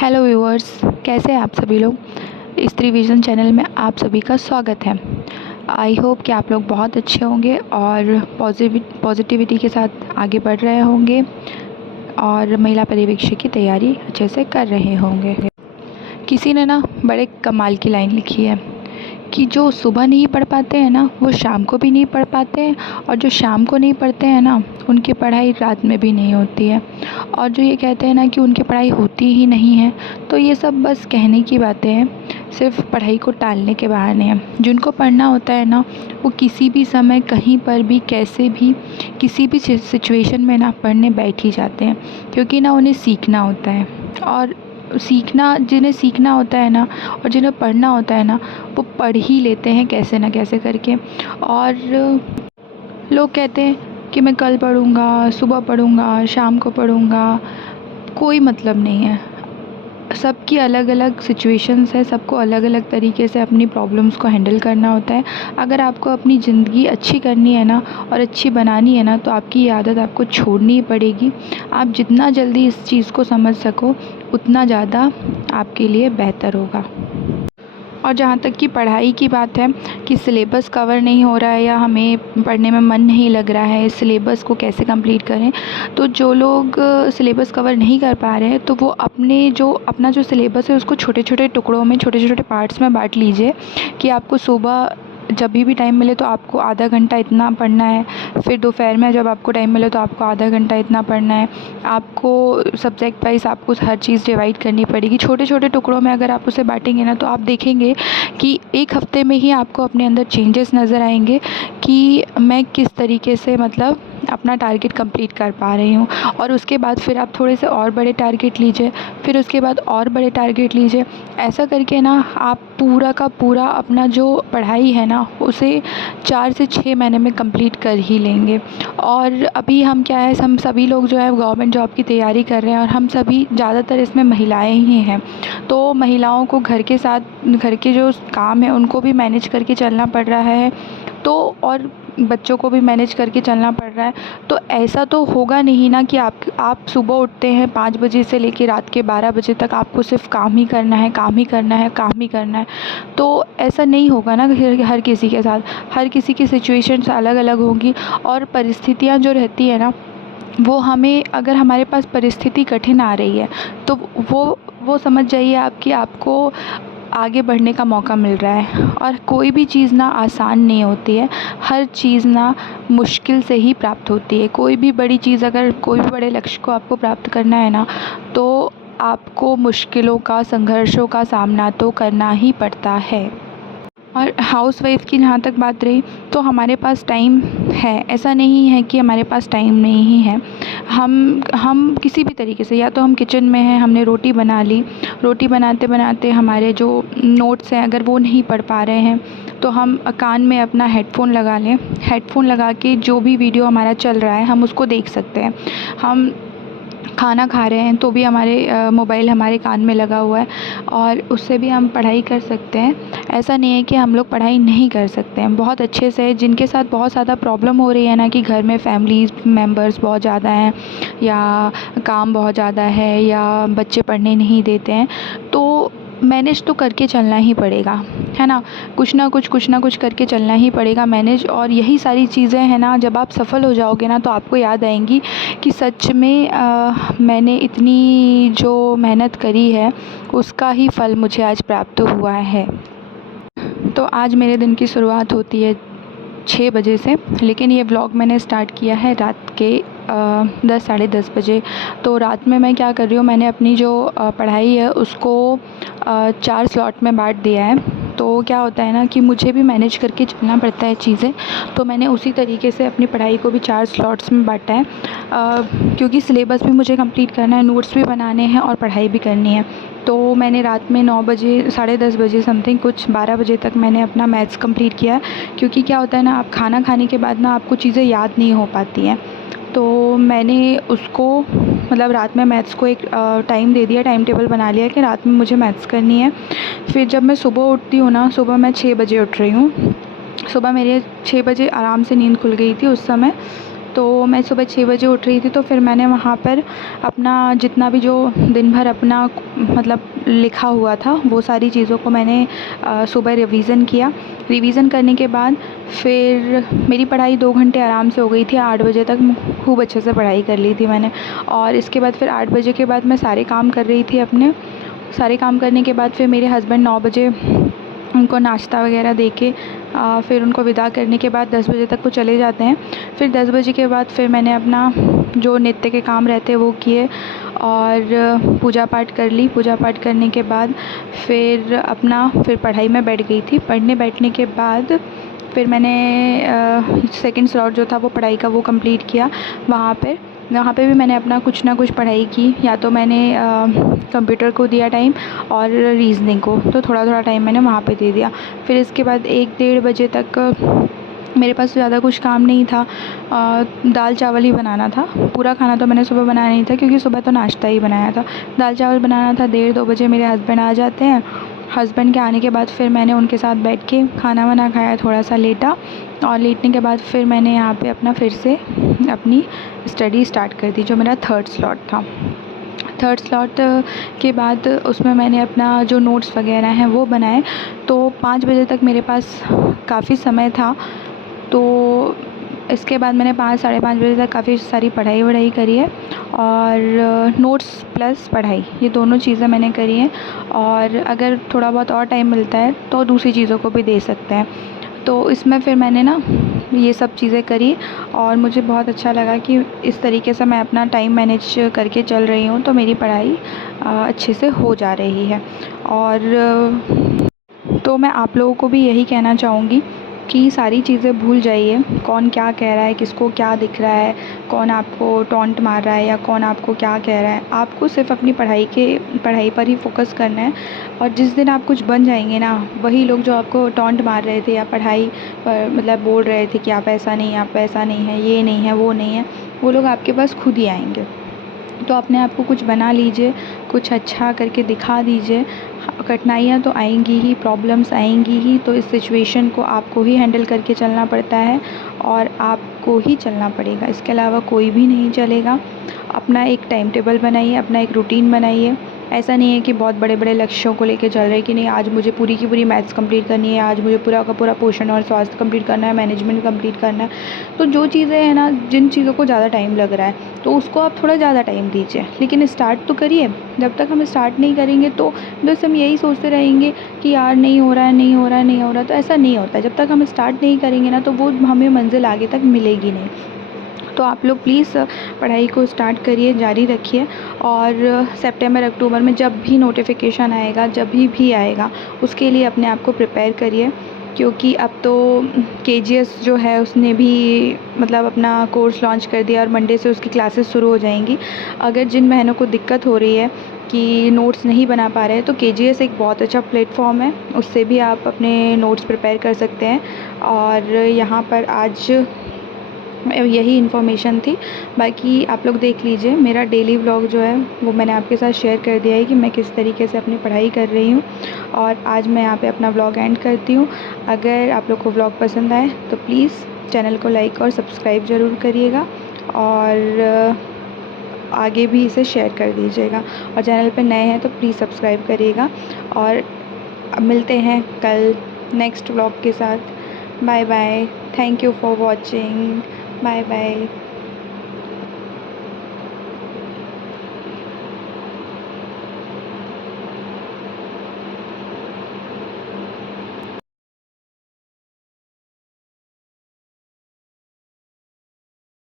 Hello viewers, कैसे हैं आप सभी लोग। स्त्री विजन चैनल में आप सभी का स्वागत है। आई होप कि आप लोग बहुत अच्छे होंगे और पॉजिटिविटी के साथ आगे बढ़ रहे होंगे और महिला पर्यवेक्षक की तैयारी अच्छे से कर रहे होंगे। किसी ने ना बड़े कमाल की लाइन लिखी है कि जो सुबह नहीं पढ़ पाते हैं ना वो शाम को भी नहीं पढ़ पाते हैं, और जो शाम को नहीं पढ़ते हैं ना उनकी पढ़ाई रात में भी नहीं होती है, और जो ये कहते हैं ना कि उनकी पढ़ाई होती ही नहीं है, तो ये सब बस कहने की बातें हैं, सिर्फ पढ़ाई को टालने के बहाने हैं। जिनको पढ़ना होता है ना वो किसी भी समय कहीं पर भी कैसे भी किसी भी सिचुएशन में ना पढ़ने बैठ ही जाते हैं, क्योंकि ना उन्हें सीखना होता है। और जिन्हें सीखना होता है ना और जिन्हें पढ़ना होता है ना वो पढ़ ही लेते हैं कैसे ना कैसे करके। और लोग कहते हैं कि मैं कल पढ़ूँगा, सुबह पढ़ूँगा, शाम को पढ़ूँगा, कोई मतलब नहीं है। सबकी अलग अलग सिचुएशंस है, सबको अलग अलग तरीके से अपनी प्रॉब्लम्स को हैंडल करना होता है। अगर आपको अपनी ज़िंदगी अच्छी करनी है ना और अच्छी बनानी है ना तो आपकी ये आदत आपको छोड़नी ही पड़ेगी। आप जितना जल्दी इस चीज़ को समझ सको उतना ज़्यादा आपके लिए बेहतर होगा। और जहाँ तक कि पढ़ाई की बात है कि सिलेबस कवर नहीं हो रहा है या हमें पढ़ने में मन नहीं लग रहा है, सिलेबस को कैसे कंप्लीट करें, तो जो लोग सिलेबस कवर नहीं कर पा रहे हैं तो वो अपना जो सिलेबस है उसको छोटे छोटे टुकड़ों में, छोटे छोटे पार्ट्स में बांट लीजिए कि आपको सुबह जब भी टाइम मिले तो आपको आधा घंटा इतना पढ़ना है, फिर दोपहर में जब आपको टाइम मिले तो आपको आधा घंटा इतना पढ़ना है। आपको सब्जेक्ट वाइज आपको हर चीज़ डिवाइड करनी पड़ेगी। छोटे छोटे टुकड़ों में अगर आप उसे बांटेंगे ना तो आप देखेंगे कि एक हफ़्ते में ही आपको अपने अंदर चेंजेस नज़र आएंगे कि मैं किस तरीके से अपना टारगेट कंप्लीट कर पा रही हूँ। और उसके बाद फिर आप थोड़े से और बड़े टारगेट लीजिए, फिर उसके बाद और बड़े टारगेट लीजिए। ऐसा करके ना आप पूरा का पूरा अपना जो पढ़ाई है ना उसे 4 से 6 महीने में कंप्लीट कर ही लेंगे। और अभी हम सभी लोग जो है गवर्नमेंट जॉब की तैयारी कर रहे हैं और हम सभी ज़्यादातर इसमें महिलाएं ही हैं। तो महिलाओं को घर के साथ घर के जो काम है उनको भी मैनेज करके चलना पड़ रहा है, तो और बच्चों को भी मैनेज करके चलना पड़ रहा है। तो ऐसा तो होगा नहीं ना कि आप सुबह उठते हैं 5 बजे से लेकर रात के 12 बजे तक आपको सिर्फ काम ही करना है, काम ही करना है, काम ही करना है। तो ऐसा नहीं होगा ना हर किसी के साथ। हर किसी की सिचुएशंस अलग अलग होंगी और परिस्थितियाँ जो रहती है ना वो हमें, अगर हमारे पास परिस्थिति कठिन आ रही है तो वो समझ जाइए कि आपको आगे बढ़ने का मौका मिल रहा है। और कोई भी चीज़ ना आसान नहीं होती है, हर चीज़ ना मुश्किल से ही प्राप्त होती है। कोई भी बड़ी चीज़, अगर कोई भी बड़े लक्ष्य को आपको प्राप्त करना है ना तो आपको मुश्किलों का, संघर्षों का सामना तो करना ही पड़ता है। और हाउसवाइफ़ की जहाँ तक बात रही तो हमारे पास टाइम है, ऐसा नहीं है कि हमारे पास टाइम नहीं है। हम किसी भी तरीके से, या तो हम किचन में हैं, हमने रोटी बना ली, रोटी बनाते बनाते हमारे जो नोट्स हैं अगर वो नहीं पढ़ पा रहे हैं तो हम कान में अपना हेडफ़ोन लगा लें। हेडफ़ोन लगा के जो भी वीडियो हमारा चल रहा है हम उसको देख सकते हैं। हम खाना खा रहे हैं तो भी हमारे मोबाइल हमारे कान में लगा हुआ है और उससे भी हम पढ़ाई कर सकते हैं। ऐसा नहीं है कि हम लोग पढ़ाई नहीं कर सकते हैं, बहुत अच्छे से। जिनके साथ बहुत ज़्यादा प्रॉब्लम हो रही है ना कि घर में फैमिलीज़ मेंबर्स बहुत ज़्यादा हैं या काम बहुत ज़्यादा है या बच्चे पढ़ने नहीं देते हैं, तो मैनेज तो करके चलना ही पड़ेगा, है ना। कुछ ना कुछ करके चलना ही पड़ेगा मैनेज। और यही सारी चीज़ें हैं ना, जब आप सफल हो जाओगे ना तो आपको याद आएंगी कि सच में मैंने इतनी जो मेहनत करी है उसका ही फल मुझे आज प्राप्त हुआ है। तो आज मेरे दिन की शुरुआत होती है 6 बजे से, लेकिन ये व्लॉग मैंने स्टार्ट किया है रात के 10 साढ़े 10 बजे। तो रात में मैं क्या कर रही हूँ, मैंने अपनी जो पढ़ाई है उसको 4 स्लॉट में बांट दिया है। तो क्या होता है ना कि मुझे भी मैनेज करके चलना पड़ता है चीज़ें, तो मैंने उसी तरीके से अपनी पढ़ाई को भी 4 स्लॉट्स में बांटा है, क्योंकि सिलेबस भी मुझे कंप्लीट करना है, नोट्स भी बनाने हैं और पढ़ाई भी करनी है। तो मैंने रात में 9 बजे, साढ़े 10 बजे समथिंग, कुछ 12 बजे तक मैंने अपना मैथ्स कंप्लीट किया है। क्योंकि क्या होता है ना, आप खाना खाने के बाद ना आपको चीज़ें याद नहीं हो पाती हैं, तो मैंने उसको रात में मैथ्स को एक टाइम दे दिया, टाइम टेबल बना लिया कि रात में मुझे मैथ्स करनी है। फिर जब मैं सुबह उठती हूँ ना, सुबह मैं 6 बजे उठ रही हूँ। सुबह मेरे 6 बजे आराम से नींद खुल गई थी उस समय। तो मैं सुबह 6 बजे उठ रही थी, तो फिर मैंने वहाँ पर अपना जितना भी जो दिन भर अपना मतलब लिखा हुआ था वो सारी चीज़ों को मैंने सुबह रिवीज़न किया। रिवीज़न करने के बाद फिर मेरी पढ़ाई 2 घंटे आराम से हो गई थी। 8 बजे तक खूब अच्छे से पढ़ाई कर ली थी मैंने। और इसके बाद फिर 8 बजे के बाद मैं सारे काम कर रही थी अपने। सारे काम करने के बाद फिर मेरे हस्बैंड 9 बजे उनको नाश्ता वगैरह दे के फिर उनको विदा करने के बाद 10 बजे तक वो चले जाते हैं। फिर 10 बजे के बाद फिर मैंने अपना जो नित्य के काम रहते हैं वो किए और पूजा पाठ कर ली। पूजा पाठ करने के बाद फिर पढ़ाई में बैठ गई थी। पढ़ने बैठने के बाद फिर मैंने सेकंड स्लॉट जो था वो पढ़ाई का वो कंप्लीट किया। वहाँ पे भी मैंने अपना कुछ ना कुछ पढ़ाई की। या तो मैंने कंप्यूटर को दिया टाइम और रीज़निंग को, तो थोड़ा थोड़ा टाइम मैंने वहाँ पे दे दिया। फिर इसके बाद 1-1:30 बजे तक मेरे पास ज़्यादा कुछ काम नहीं था। दाल चावल ही बनाना था। पूरा खाना तो मैंने सुबह बनाया नहीं था, क्योंकि सुबह तो नाश्ता ही बनाया था। दाल चावल बनाना था। 1:30-2 बजे मेरे हस्बैंड आ जाते हैं। हस्बैंड के आने के बाद फिर मैंने उनके साथ बैठ के खाना वाना खाया, थोड़ा सा लेटा, और लेटने के बाद फिर मैंने यहाँ पे अपना फिर से अपनी स्टडी स्टार्ट कर दी, जो मेरा थर्ड स्लॉट था। थर्ड स्लॉट के बाद उसमें मैंने अपना जो नोट्स वगैरह हैं वो बनाए। तो 5 बजे तक मेरे पास काफ़ी समय था। तो इसके बाद मैंने 5-5:30 बजे तक काफ़ी सारी पढ़ाई वढ़ाई करी है, और नोट्स प्लस पढ़ाई ये दोनों चीज़ें मैंने करी हैं। और अगर थोड़ा बहुत और टाइम मिलता है तो दूसरी चीज़ों को भी दे सकते हैं। तो इसमें फिर मैंने ना ये सब चीज़ें करी, और मुझे बहुत अच्छा लगा कि इस तरीके से मैं अपना टाइम मैनेज करके चल रही हूँ, तो मेरी पढ़ाई अच्छे से हो जा रही है। और तो मैं आप लोगों को भी यही कहना चाहूँगी कि सारी चीज़ें भूल जाइए। कौन क्या कह रहा है, किसको क्या दिख रहा है, कौन आपको टॉन्ट मार रहा है या कौन आपको क्या कह रहा है। आपको सिर्फ़ अपनी पढ़ाई पर ही फ़ोकस करना है। और जिस दिन आप कुछ बन जाएंगे ना, वही लोग जो आपको टॉन्ट मार रहे थे या पढ़ाई पर मतलब बोल रहे थे कि आप ऐसा नहीं है, ये नहीं है, वो नहीं है, वो लोग आपके पास खुद ही आएंगे। तो अपने आप को कुछ बना लीजिए, कुछ अच्छा करके दिखा दीजिए। कठिनाइयाँ तो आएंगी ही, प्रॉब्लम्स आएंगी ही, तो इस सिचुएशन को आपको ही हैंडल करके चलना पड़ता है, और आपको ही चलना पड़ेगा, इसके अलावा कोई भी नहीं चलेगा। अपना एक टाइम टेबल बनाइए, अपना एक रूटीन बनाइए। ऐसा नहीं है कि बहुत बड़े बड़े लक्ष्यों को लेके चल रहे हैं कि नहीं, आज मुझे पूरी की पूरी मैथ्स कंप्लीट करनी है, आज मुझे पूरा का पूरा पोषण और स्वास्थ्य कंप्लीट करना है, मैनेजमेंट कंप्लीट करना है। तो जो चीज़ें हैं ना, जिन चीज़ों को ज़्यादा टाइम लग रहा है, तो उसको आप थोड़ा ज़्यादा टाइम दीजिए, लेकिन स्टार्ट तो करिए। जब तक हम स्टार्ट नहीं करेंगे तो बस हम यही सोचते रहेंगे कि यार नहीं हो रहा है, नहीं हो रहा है, नहीं हो रहा है। तो ऐसा नहीं होता है। जब तक हम स्टार्ट नहीं करेंगे ना, तो वो हमें मंज़िल आगे तक मिलेगी नहीं। तो आप लोग प्लीज़ पढ़ाई को स्टार्ट करिए, जारी रखिए। और सितंबर अक्टूबर में जब भी नोटिफिकेशन आएगा, जब भी आएगा, उसके लिए अपने आप को प्रिपेयर करिए। क्योंकि अब तो केजीएस जो है उसने भी मतलब अपना कोर्स लॉन्च कर दिया, और मंडे से उसकी क्लासेस शुरू हो जाएंगी। अगर जिन बहनों को दिक्कत हो रही है कि नोट्स नहीं बना पा रहे हैं, तो केजीएस एक बहुत अच्छा प्लेटफॉर्म है, उससे भी आप अपने नोट्स प्रिपेयर कर सकते हैं। और यहाँ पर आज यही इन्फॉर्मेशन थी। बाकी आप लोग देख लीजिए, मेरा डेली व्लॉग जो है वो मैंने आपके साथ शेयर कर दिया है कि मैं किस तरीके से अपनी पढ़ाई कर रही हूँ। और आज मैं यहाँ पे अपना व्लॉग एंड करती हूँ। अगर आप लोग को व्लॉग पसंद आए तो प्लीज़ चैनल को लाइक और सब्सक्राइब ज़रूर करिएगा, और आगे भी इसे शेयर कर दीजिएगा। और चैनल पर नए हैं तो प्लीज़ सब्सक्राइब करिएगा। और मिलते हैं कल नेक्स्ट व्लॉग के साथ। Bye bye. Thank you for watching. Bye bye.